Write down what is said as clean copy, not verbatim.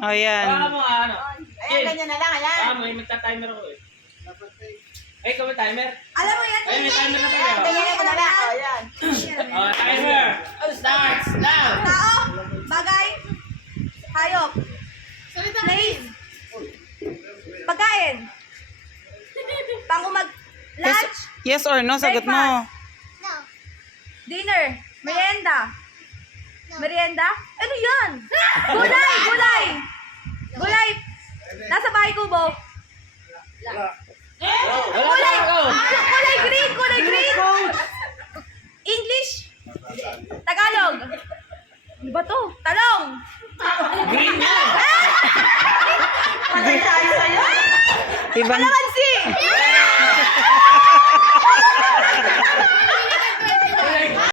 Oh, yan. Mo ano? Ayan, ganyan na lang, ayan. May magta-timer ako eh. Ay, ikaw may timer? Alam mo yan, Ay, may timer na tayo. Ganyan ko na lang, oh, ayan. Timer! Starts now! Tao, bagay, hayop, place, pagkain, lunch, Yes or no? Sagot mo. No. dinner, merienda, ano yan? Gulay, nasa bahay kubo, kulay green, English, Tagalog, ano ba to? Talong, Green na! Ibang,